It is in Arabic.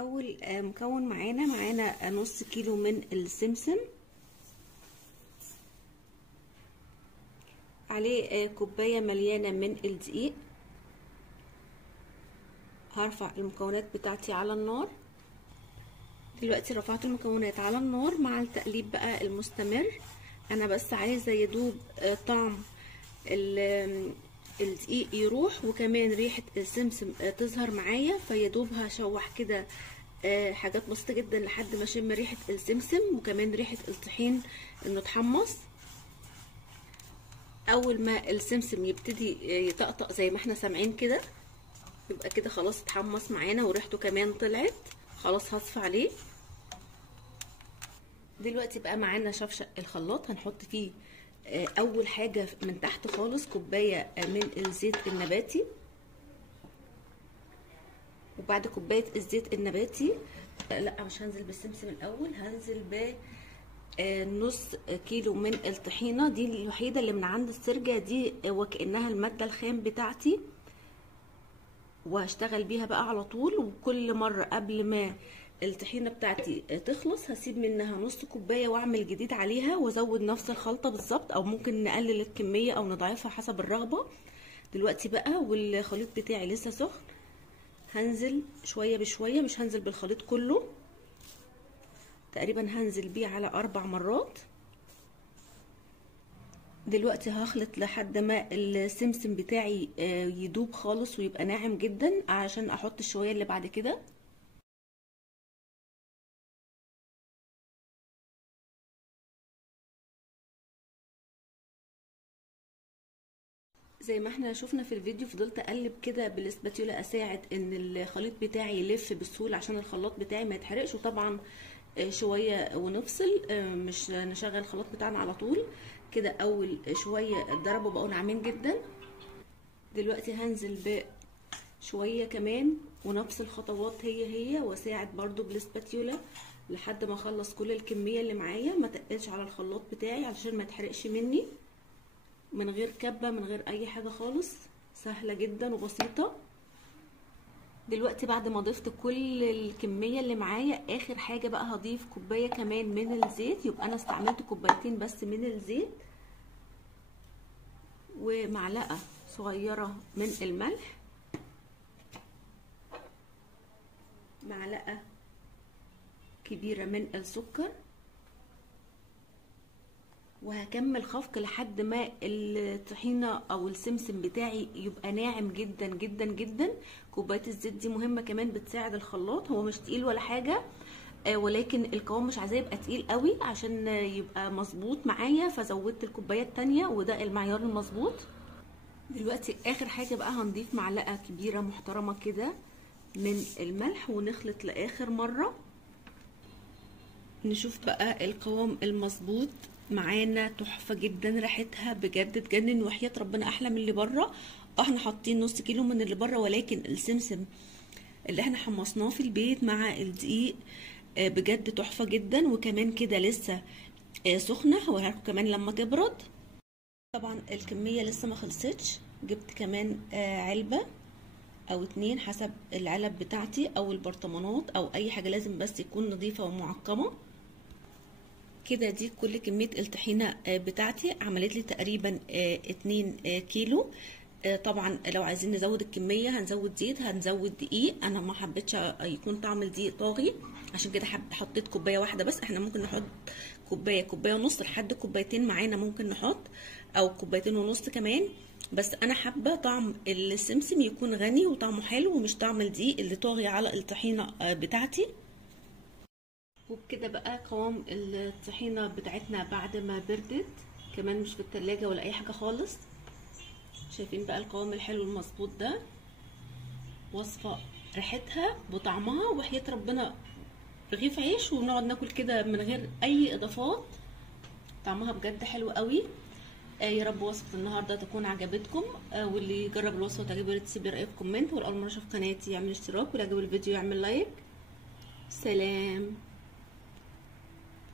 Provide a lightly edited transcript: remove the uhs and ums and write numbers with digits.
اول مكون معانا نص كيلو من السمسم، عليه كوبايه مليانه من الدقيق. هرفع المكونات بتاعتي على النار. دلوقتي رفعت المكونات على النار مع التقليب بقى المستمر. انا بس عايزه يدوب طعم الدقيق يروح، وكمان ريحه السمسم تظهر معايا، فيدوب هشوح كده حاجات بسيطه جدا لحد ما اشم ريحه السمسم وكمان ريحه الطحين انه اتحمص. اول ما السمسم يبتدي يطقطق زي ما احنا سامعين كده، يبقى كده خلاص اتحمص معانا وريحته كمان طلعت. خلاص هصفي عليه. دلوقتي بقى معانا شفشق الخلاط، هنحط فيه اول حاجه من تحت خالص كوبايه من الزيت النباتي، وبعد كوبايه الزيت النباتي لا مش هنزل بالسمسم الاول، هنزل ب نص كيلو من الطحينه. دي الوحيده اللي من عند السرجه دي، وكانها الماده الخام بتاعتي، وهشتغل بيها بقى على طول. وكل مره قبل ما الطحينه بتاعتي تخلص هسيب منها نص كوبايه واعمل جديد عليها وازود نفس الخلطه بالظبط، او ممكن نقلل الكميه او نضاعفها حسب الرغبه. دلوقتي بقى والخليط بتاعي لسه سخن، هنزل شويه بشويه، مش هنزل بالخليط كله، تقريبا هنزل بيه على 4 مرات. دلوقتي هخلط لحد ما السمسم بتاعي يدوب خالص ويبقى ناعم جدا عشان احط الشويه اللي بعد كده. زي ما احنا شفنا في الفيديو، فضلت اقلب كده بالاسباتيولا اساعد ان الخليط بتاعي يلف بسهوله عشان الخلاط بتاعي ما يتحرقش. وطبعا شويه ونفصل، مش نشغل الخلاط بتاعنا على طول كده. اول شويه ضربوا بقوا ناعمين جدا. دلوقتي هنزل بشويه كمان ونفس الخطوات هي واساعد برضو بالاسباتيولا لحد ما اخلص كل الكميه اللي معايا، ما تقلش على الخلاط بتاعي علشان ما يتحرقش مني. من غير كبه، من غير اي حاجه خالص، سهله جدا وبسيطه. دلوقتي بعد ما ضفت كل الكميه اللي معايا، اخر حاجه بقى هضيف كوبايه كمان من الزيت، يبقى انا استعملت كوبايتين بس من الزيت، ومعلقه صغيره من الملح، معلقه كبيره من السكر، وهكمل خفق لحد ما الطحينه او السمسم بتاعي يبقى ناعم جدا جدا جدا. كوبايه الزيت دي مهمه كمان، بتساعد الخلاط. هو مش تقيل ولا حاجه، ولكن القوام مش عايزاه يبقى تقيل قوي عشان يبقى مظبوط معايا، فزودت الكوبايه التانيه وده المعيار المظبوط. دلوقتي اخر حاجه بقى هنضيف معلقه كبيره محترمه كده من الملح، ونخلط لاخر مره. نشوف بقى القوام المظبوط معانا، تحفه جدا، ريحتها بجد تجنن، وحياه ربنا احلى من اللي بره. احنا حاطين نص كيلو من اللي بره، ولكن السمسم اللي احنا حمصناه في البيت مع الدقيق بجد تحفه جدا. وكمان كده لسه سخنه، هوريها لكم كمان لما تبرد. طبعا الكميه لسه ما خلصتش، جبت كمان علبه او 2 حسب العلب بتاعتي او البرطمانات او اي حاجه، لازم بس يكون نظيفه ومعقمه كده. دي كل كميه الطحينه بتاعتي، عملت لي تقريبا 2 كيلو. طبعا لو عايزين نزود الكميه هنزود زيت، هنزود دقيق. انا ما حبيتش يكون طعم الدقيق طاغي، عشان كده حطيت كوبايه واحده بس. احنا ممكن نحط كوبايه ونص لحد كوبايتين معانا، ممكن نحط او كوبايتين ونص كمان. بس انا حابه طعم السمسم يكون غني وطعمه حلو، ومش طعم الدقيق اللي طاغي على الطحينه بتاعتي. وبكده بقى قوام الطحينه بتاعتنا بعد ما بردت، كمان مش في التلاجة ولا اي حاجه خالص. شايفين بقى القوام الحلو المظبوط ده، وصفه ريحتها بطعمها وحياه ربنا رغيف عيش ونقعد ناكل كده من غير اي اضافات. طعمها بجد حلو قوي. يا رب وصفه النهارده تكون عجبتكم، واللي يجرب الوصفه وتعجبه يا ريت تسيب رايه في كومنت، واول مره يشوف قناتي يعمل اشتراك، واللي عجبه الفيديو يعمل لايك. سلام.